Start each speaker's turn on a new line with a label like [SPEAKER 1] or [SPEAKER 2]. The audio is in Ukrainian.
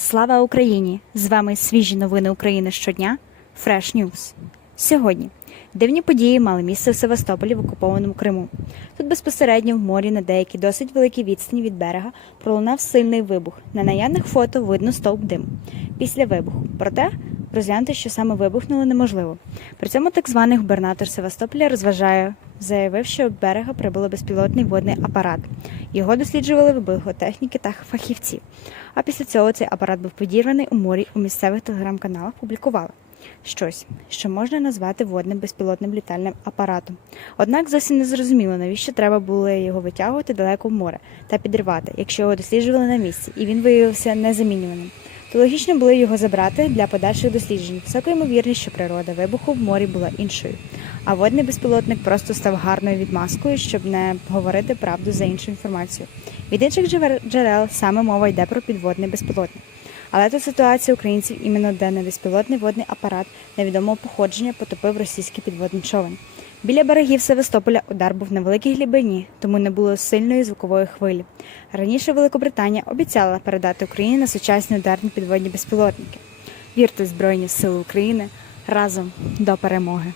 [SPEAKER 1] Слава Україні! З вами свіжі новини України щодня. Fresh News. Сьогодні дивні події мали місце в Севастополі в окупованому Криму. Тут безпосередньо в морі на деякій досить великій відстані від берега пролунав сильний вибух. На наявних фото видно стовп диму після вибуху. Проте розглянути, що саме вибухнуло, неможливо. При цьому так званий губернатор Севастополя розважає, заявив, що берега прибув безпілотний водний апарат. Його досліджували вибухотехніки та фахівці. А після цього цей апарат був підірваний у морі у місцевих телеграм-каналах публікували щось, що можна назвати водним безпілотним літальним апаратом. Однак зовсім не зрозуміло, навіщо треба було його витягувати далеко в море та підривати, якщо його досліджували на місці, і він виявився незамінюваним. То логічно було його забрати для подальших досліджень. Висока ймовірність, що природа вибуху в морі була іншою. А водний безпілотник просто став гарною відмазкою, щоб не говорити правду за іншу інформацію. Від інших джерел- саме мова йде про підводний безпілотник. Але тут ситуація українців іменно де безпілотний водний апарат невідомого походження потопив російський підводний човен. Біля берегів Севастополя удар був на великій глибині, тому не було сильної звукової хвилі. Раніше Великобританія обіцяла передати Україні на сучасні ударні підводні безпілотники. Вірте в Збройні Сили України разом до перемоги!